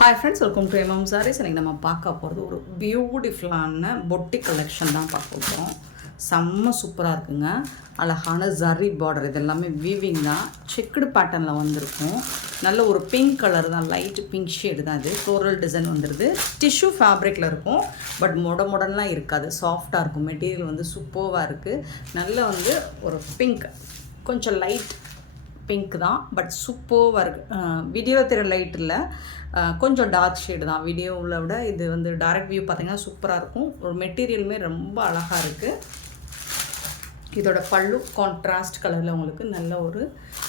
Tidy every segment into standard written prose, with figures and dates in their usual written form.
Hi friends, welcome to MM Sarees. இன்றைக்கி நம்ம பார்க்க போகிறது ஒரு பியூட்டிஃபுல்லான பொட்டி கலெக்ஷன் தான் பார்க்க போகிறோம். செம்ம சூப்பராக இருக்குங்க. அழகான ஜரி பார்டர், இது எல்லாமே வீவிங் தான். செக்குடு பேட்டர்னில் வந்திருக்கும். நல்ல ஒரு பிங்க் கலர் தான், லைட் பிங்க் ஷேடு தான். இது ஃப்ளோரல் டிசைன் வந்துடுது. டிஷ்யூ ஃபேப்ரிக்கில் இருக்கும், பட் மொடலாம் இருக்காது, சாஃப்டாக இருக்கும். மெட்டீரியல் வந்து சூப்பராக இருக்குது. நல்ல வந்து ஒரு பிங்க், கொஞ்சம் லைட் பிங்க் தான், பட் சூப்பராக இருக்குது. வீடியோவில் தெரிய லைட் இல்லை, கொஞ்சம் டார்க் ஷேடு தான். வீடியோவில் விட இது வந்து டைரக்ட் வியூ பார்த்திங்கன்னா சூப்பராக இருக்கும். ஒரு மெட்டீரியலுமே ரொம்ப அழகாக இருக்குது. இதோட பல்லு கான்ட்ராஸ்ட் கலரில் உங்களுக்கு நல்ல ஒரு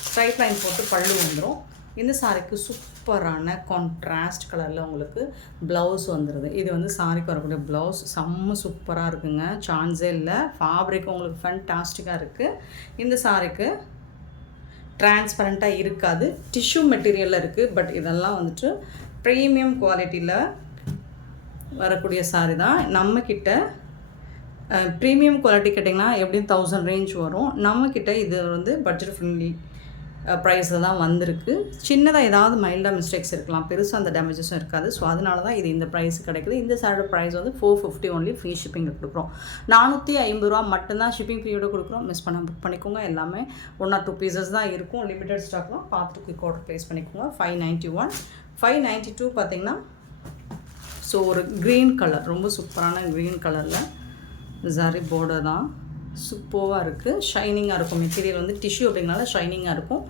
ஸ்ட்ரைட் லைன் போட்டு பல்லு வந்துடும். இந்த சாரிக்கு சூப்பரான கான்ட்ராஸ்ட் கலரில் உங்களுக்கு ப்ளவுஸ் வந்துடுது. இது வந்து சாரிக்கு வரக்கூடிய ப்ளவுஸ் செம்ம சூப்பராக இருக்குங்க. சான்ஸே இல்லை. ஃபேப்ரிக் உங்களுக்கு ஃபேன்டாஸ்டிக்காக இருக்குது. இந்த சாரிக்கு டிரான்ஸ்பரண்ட்டாக இருக்காது, டிஷ்யூ மெட்டீரியலில் இருக்குது. பட் இதெல்லாம் வந்துட்டு ப்ரீமியம் குவாலிட்டியில் வரக்கூடிய சாரி தான். நம்மக்கிட்ட ப்ரீமியம் குவாலிட்டி கேட்டிங்கன்னா எப்படியும் 1000 ரேஞ்ச் வரும். நம்மக்கிட்ட இது வந்து பட்ஜெட் ஃப்ரெண்ட்லி ப்ரைஸில் தான் வந்திருக்கு. சின்னதாக ஏதாவது மைல்டாக மிஸ்டேக்ஸ் இருக்கலாம், பெருசாக அந்த டேமேஜஸும் இருக்காது. ஸோ அதனால தான் இது இந்த ப்ரைஸ் கிடைக்குது. இந்த சாரியோட ப்ரைஸ் வந்து 450 ஒன்லி. ஃப்ரீ ஷிப்பிங்கில் கொடுக்குறோம். 450 ரூபா மட்டும்தான் ஷிப்பிங் ஃப்ரீயோடு கொடுக்குறோம். மிஸ் பண்ண புக் பண்ணிக்கோங்க. எல்லாமே 1 or 2 பீசஸ் தான் இருக்கும். லிமிடெட் ஸ்டாக்லாம் பார்த்துட்டு குயிக் ஆர்டர் ப்ளேஸ் பண்ணிக்கோங்க. 591 592 பார்த்திங்கன்னா ஸோ ஒரு க்ரீன் கலர், ரொம்ப சூப்பரான க்ரீன் கலரில் ஜரி பார்டர் தான். சூப்பராக இருக்குது, ஷைனிங்காக இருக்கும். மெட்டீரியல் வந்து டிஷ்யூ அப்படிங்கனால ஷைனிங்காக இருக்கும்.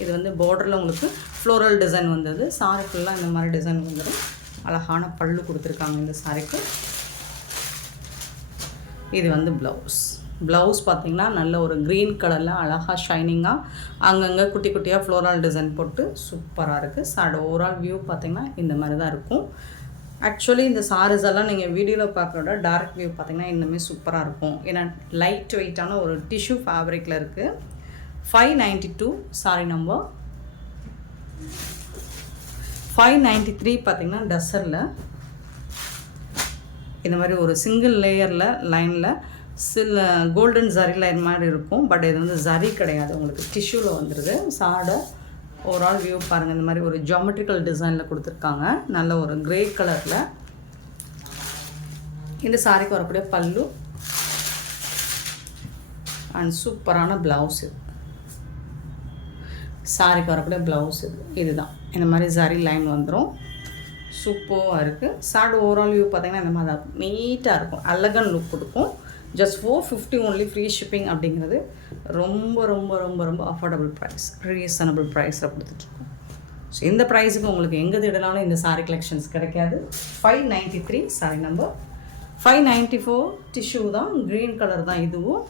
இது வந்து பார்டரில் உங்களுக்கு ஃப்ளோரல் டிசைன் வந்தது. சாரி ஃபுல்லாக இந்த மாதிரி டிசைன் வந்துடும். அழகான பல்லு கொடுத்துருக்காங்க இந்த சாரிக்கு. இது வந்து ப்ளவுஸ் பார்த்திங்கன்னா நல்ல ஒரு க்ரீன் கலரில் அழகாக ஷைனிங்காக அங்கங்கே குட்டி குட்டியாக ஃப்ளோரல் டிசைன் போட்டு சூப்பராக இருக்குது. சாரோட ஓவரால் வியூ பார்த்திங்கன்னா இந்த மாதிரி தான் இருக்கும். ஆக்சுவலி இந்த சாரீஸ் எல்லாம் நீங்கள் வீடியோவில் பார்க்குறோட டைரக்ட் வியூ பார்த்திங்கன்னா இன்னுமே சூப்பராக இருக்கும். ஏன்னா லைட் வெயிட்டான ஒரு டிஷ்யூ ஃபேப்ரிக்கில் இருக்குது. 592 சாரி நம்பர். 593 பார்த்திங்கன்னா டசரில் இந்த மாதிரி ஒரு சிங்கிள் லேயரில் லைனில் சில கோல்டன் ஜரி லைன் மாதிரி இருக்கும். பட் இது வந்து ஜரி கிடையாது, உங்களுக்கு டிஷ்யூவில் வந்துடுது. சாரோட ஓவரால் வியூ பாருங்கள். இந்த மாதிரி ஒரு ஜியோமெட்ரிக்கல் டிசைனில் கொடுத்துருக்காங்க. நல்ல ஒரு கிரே கலரில் இந்த சாரிக்கு வரக்கூடிய பல்லு அண்ட் சூப்பரான ப்ளவுஸ். இது சாரிக்கு வரக்கூடிய ப்ளவுஸ் இதுதான். இந்த மாதிரி ஜரி லைன் வந்துடும். சூப்பராக இருக்குது. சாரோட ஓவரால் வியூ பார்த்திங்கன்னா இந்த மாதிரி தான் நீட்டாக இருக்கும். அழகன் லுக் கொடுக்கும். Just 450 only. ஃப்ரீ ஷிப்பிங் அப்படிங்கிறது ரொம்ப ரொம்ப ரொம்ப ரொம்ப அஃபோர்டபுள் ப்ரைஸ், ரீசனபிள் ப்ரைஸில் கொடுத்துட்ருக்கோம். ஸோ இந்த ப்ரைஸுக்கு உங்களுக்கு எங்கே தேடினாலும் இந்த சாரீ கலெக்ஷன்ஸ் கிடைக்காது. 593 சாரி நம்பர். 594 டிஷ்யூ தான், க்ரீன் கலர் தான் இதுவும்.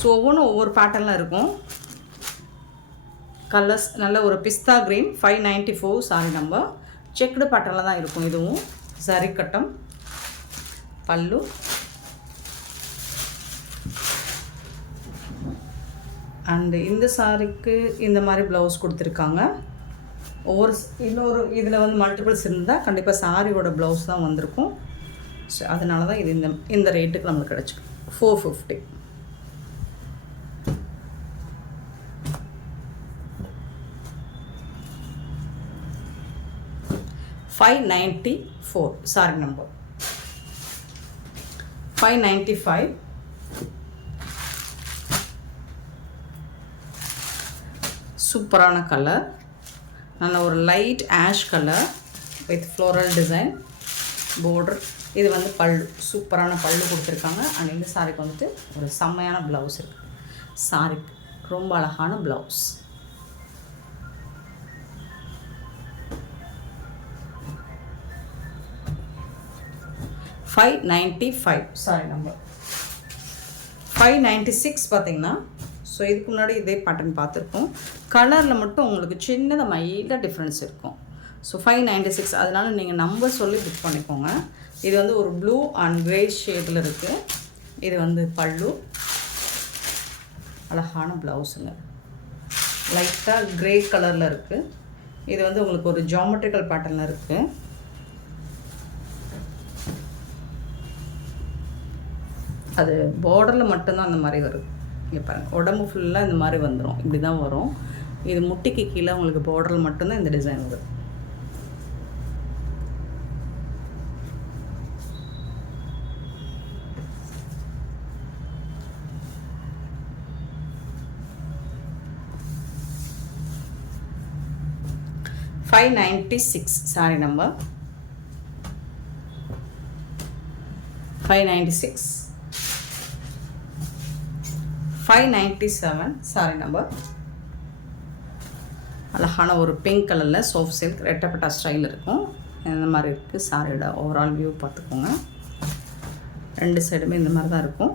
ஸோ ஒவ்வொன்றும் ஒவ்வொரு பேட்டர்னில் இருக்கும். கலர்ஸ் நல்ல ஒரு பிஸ்தா க்ரீன். 594 sorry number. செக்குடு பேட்டர்னில் தான் இருக்கும் இதுவும். சரி கட்டம் பல்லு. அண்டு இந்த சாரிக்கு இந்த மாதிரி ப்ளவுஸ் கொடுத்துருக்காங்க. இன்னொரு இதில் வந்து மல்டிபிள்ஸ் இருந்தால் கண்டிப்பாக சாரியோட ப்ளவுஸ் தான் வந்திருக்கும். ஸோ அதனால தான் இது இந்த ரேட்டுக்கு நம்மளுக்கு கிடச்சிக்கும். 450. $594 சாரி நம்பர். 595 சூப்பரான கலர். நல்ல ஒரு light ash colour with floral design border. இது வந்து பல்லு, சூப்பரான பல்லு கொடுத்துருக்காங்க. அண்ட் இந்த சாரிக்கு வந்துட்டு ஒரு செம்மையான ப்ளவுஸ் இருக்குது. சாரிக்கு ரொம்ப அழகான ப்ளவுஸ். $595 sorry number. 596 பார்த்திங்கன்னா ஸோ இதுக்கு முன்னாடி இதே பேட்டர்ன் பார்த்துருக்கோம். கலரில் மட்டும் உங்களுக்கு சின்னதாக மைல்டாக டிஃப்ரென்ஸ் இருக்கும். ஸோ 596 அதனால் நீங்கள் நம்பர் சொல்லி புக் பண்ணிக்கோங்க. இது வந்து ஒரு ப்ளூ அண்ட் க்ரே ஷேடில் இருக்குது. இது வந்து பல்லு, அழகான ப்ளவுஸுங்க. லைட்டாக க்ரே கலரில் இருக்குது. இது வந்து உங்களுக்கு ஒரு ஜியோமெட்ரிக்கல் பேட்டர்னில் இருக்குது. அது பார்டரில் மட்டும்தான் அந்த மாதிரி வருது. இங்கே பாருங்கள், உடம்பு ஃபுல்லாக இந்த மாதிரி வந்துடும். இப்படி தான் வரும். இது முட்டிக்கு கீழே உங்களுக்கு பார்டரில் மட்டும்தான் இந்த டிசைன் வரும். 596 saree number. 596. 597 saree number. அழகான ஒரு பிங்க் கலரில் சாஃப்ட் சில்க் ரெட்டப்பட்டா ஸ்டைல் இருக்கும். இந்த மாதிரி இருக்குது சாரியோட ஓவரால் வியூ பார்த்துக்கோங்க. ரெண்டு சைடுமே இந்த மாதிரி தான் இருக்கும்.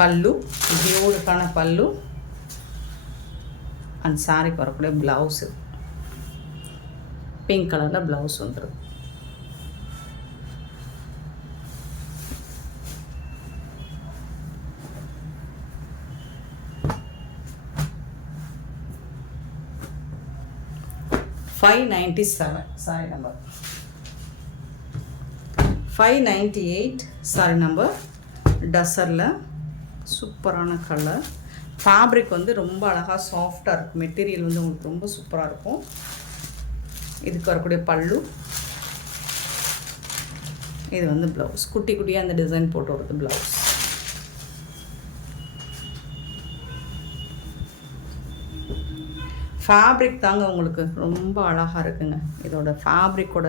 பல்லு பியூட்டிஃபுல்லான பல்லு அண்ட் சாரிக்கு வரக்கூடிய ப்ளவுஸு பிங்க் கலரில் ப்ளவுஸ் வந்துடும். $597 saree number. 598 saree number. டசரில் சூப்பரான கலர். ஃபேப்ரிக் வந்து ரொம்ப அழகாக சாஃப்டாக இருக்கும். மெட்டீரியல் வந்து உங்களுக்கு ரொம்ப சூப்பராக இருக்கும். இதுக்கு வரக்கூடிய பல்லு, இது வந்து ப்ளவுஸ். குட்டி குட்டியாக அந்த டிசைன் போட்டு வருது ப்ளவுஸ். ஃபேப்ரிக் தாங்க உங்களுக்கு ரொம்ப அழகாக இருக்குங்க. இதோட ஃபேப்ரிக்கோட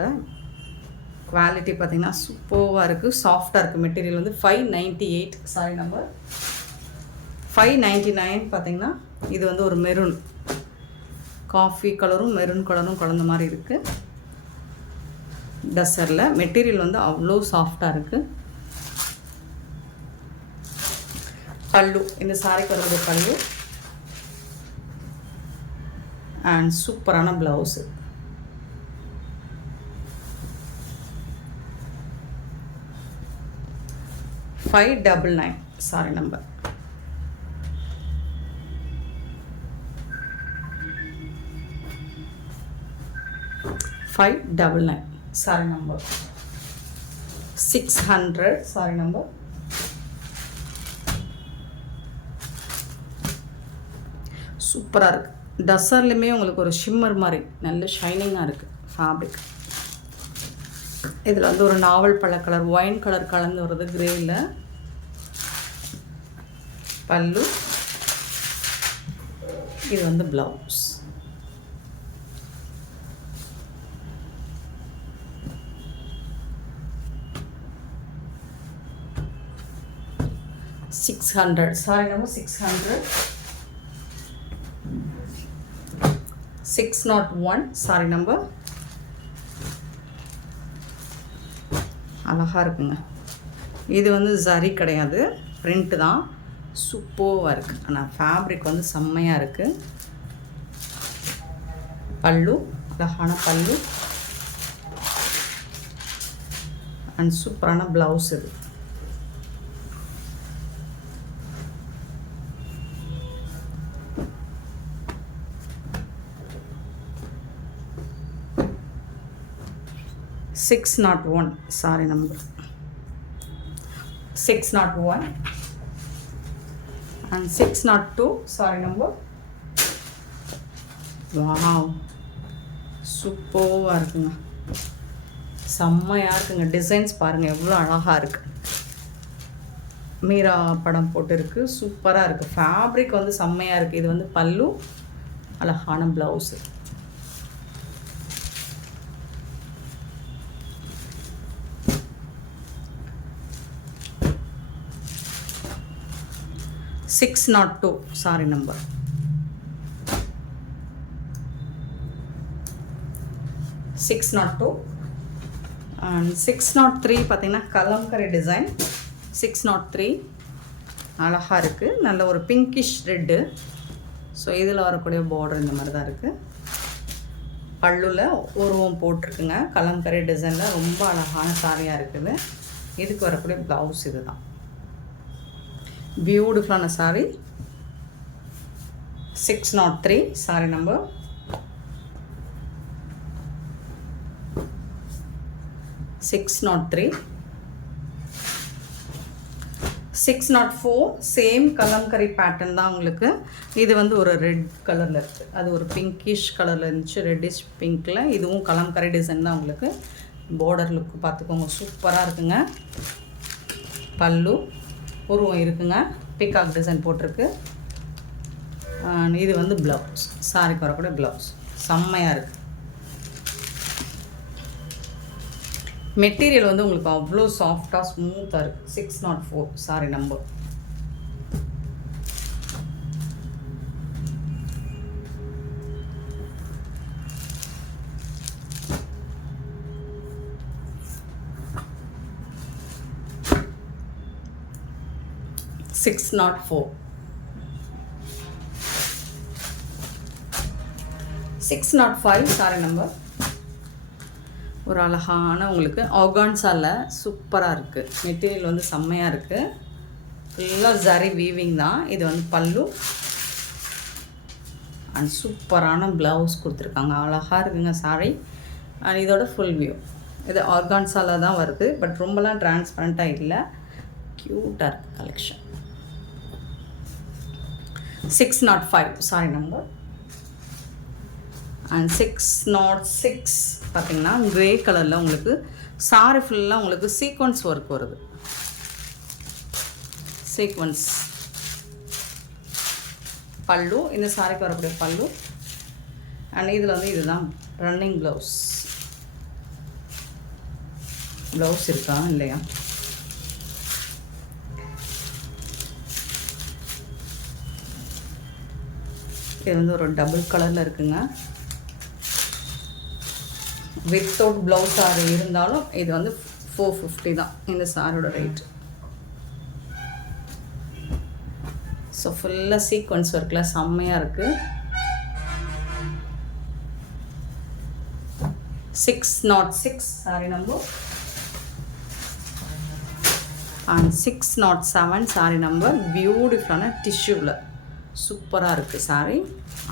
குவாலிட்டி பார்த்திங்கன்னா சூப்பராக இருக்குது, சாஃப்டாக இருக்குது. மெட்டீரியல் வந்து 598 சாரி நம்பர். 599 பார்த்திங்கன்னா இது வந்து ஒரு மெரூன், காஃபி கலரும் மெரூன் கலரும் கலந்த மாதிரி இருக்குது. டசரில் மெட்டீரியல் வந்து அவ்வளோ சாஃப்டாக இருக்குது. பல்லு, இந்த சாரிக்கு வரக்கூடிய பல்லு அண்ட் சூப்பரான blouse. $599 sorry number. $599 sorry number. 600 sorry number. சூப்பராக இருக்குது. டசர்லையுமே உங்களுக்கு ஒரு ஷிம்மர் மாதிரி நல்ல ஷைனிங்காக இருக்குது ஃபேப்ரிக். இதில் வந்து ஒரு நாவல் பழ கலர், ஒயின் கலர் கலந்து வருது கிரேயில். பல்லு, இது வந்து blouse. $600 sorry number. 600. 601 sorry number. அழகாக இருக்குங்க. இது வந்து ஜரி கிடையாது, பிரிண்ட்டு தான். சூப்பராக இருக்குது. ஆனால் ஃபேப்ரிக் வந்து செம்மையாக இருக்குது. பல்லு, அழகான பல்லு அண்ட் சூப்பரான ப்ளவுஸ். இது $601 sorry number. 601 and 602 sorry number. Wow, சூப்பராக இருக்குங்க, செம்மையாக இருக்குங்க. டிசைன்ஸ் பாருங்கள் எவ்வளோ அழகாக இருக்குது. மீரா படம் போட்டுருக்கு, சூப்பராக இருக்குது. ஃபேப்ரிக் வந்து செம்மையாக இருக்குது. இது வந்து பல்லு, அழகான ப்ளவுஸு. $602 sorry number. 602 அண்ட் 603 பார்த்திங்கன்னா கலம்கரி டிசைன். 603 அழகாக இருக்குது. நல்ல ஒரு பிங்கிஷ் ரெட்டு. ஸோ இதில் வரக்கூடிய பார்டர் இந்த மாதிரி தான் இருக்குது. பல்லுவில் உருவம் போட்டிருக்குங்க. கலம்கரி டிசைனில் ரொம்ப அழகான சாரியாக இருக்குது. இதுக்கு வரக்கூடிய ப்ளவுஸ் இது தான். பியூட்டிஃபுல்லான sorry. 603 sorry number. 603. 604 same kalamkari pattern தான் உங்களுக்கு. இது வந்து ஒரு ரெட் கலரில் இருக்குது. அது ஒரு பிங்கிஷ் கலரில் இருந்துச்சு, ரெட்டிஷ் பிங்க்கில். இதுவும் கலம்கரி டிசைன் தான் உங்களுக்கு. பார்டர் லுக்கு பார்த்துக்கோங்க, சூப்பராக இருக்குங்க. பல்லு, உருவம் இருக்குங்க, பீகாக் டிசைன் போட்டிருக்கு. இது வந்து ப்ளவுஸ், சாரிக்கு வரக்கூடிய ப்ளவுஸ் செம்மையாக இருக்குது. மெட்டீரியல் வந்து உங்களுக்கு அவ்வளோ சாஃப்டாக ஸ்மூத்தாக இருக்குது. 604 sorry number. Six not five sorry number. ஒரு அழகான உங்களுக்கு ஆர்கான்ஸால சூப்பராக இருக்குது. மெட்டீரியல் வந்து செம்மையாக இருக்குது. ஃபுல்லாக ஜரி வீவிங் தான். இது வந்து பல்லு அண்ட் சூப்பரான ப்ளவுஸ் கொடுத்துருக்காங்க. அழகாக இருக்குங்க சாரி. அண்ட் இதோட ஃபுல் வியூ. இது ஆர்கான்ஸால தான் வருது, பட் ரொம்பலாம் டிரான்ஸ்பரண்ட்டாக இல்லை. க்யூட்டாக இருக்குது கலெக்ஷன். 605 sorry number. அண்ட் 606 பார்த்திங்கன்னா க்ரே கலரில் உங்களுக்கு சாரி ஃபுல்லாக உங்களுக்கு சீக்வன்ஸ் ஒர்க் வருது. சீக்வன்ஸ் பல்லு, இந்த சாரிக்கு வரக்கூடிய பல்லு. அண்ட் இதில் வந்து இதுதான் ரன்னிங் ப்ளவுஸ் இருக்கா இல்லையா? இது வந்து ஒரு டபுள் கலரில் இருக்குங்க. வித்தவுட் ப்ளவுஸ் சாரி இருந்தாலும் இது வந்து 450 தான் இந்த சாரியோட ரேட். ஸோ ஃபுல்லாக சீக்வன்ஸ் ஒர்க்கில் செம்மையாக இருக்குது. 606 sorry number. And 607 sorry number. பியூட்டிஃபுல்லான டிஷ்யூவில் சூப்பராக இருக்குது சாரி.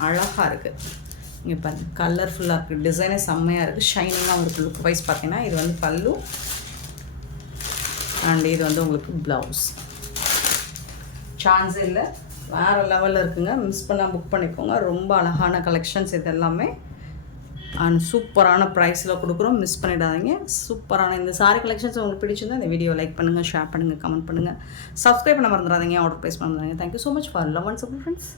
அழகாக இருக்குது. இங்கே பாருங்கள், கலர்ஃபுல்லாக இருக்குது. டிசைனே செம்மையாக இருக்குது. ஷைனிங்காக இருக்குது. லுக் வைஸ் பார்த்தீங்கன்னா இது வந்து பல்லு அண்ட் இது வந்து உங்களுக்கு ப்ளவுஸ். சான்ஸே இல்லை, வேறு லெவலில் இருக்குங்க. மிஸ் பண்ணால் புக் பண்ணிக்கோங்க. ரொம்ப அழகான கலெக்ஷன்ஸ் இது எல்லாமே. அண்ட் சூப்பரான ப்ரைஸில் கொடுக்குறோம். மிஸ் பண்ணிடாதீங்க. சூப்பரான இந்த சாரி கலெக்ஷன்ஸ் உங்களுக்கு பிடிச்சிருந்தா இந்த வீடியோ லைக் பண்ணுங்கள், ஷேர் பண்ணுங்கள், கமெண்ட் பண்ணுங்கள், சப்ஸ்கிரைப் பண்ண மறந்துடாதீங்க, ஆர்டர் ப்ளேஸ் பண்ண மறந்துடாதீங்க. Thank you so much for love and support friends.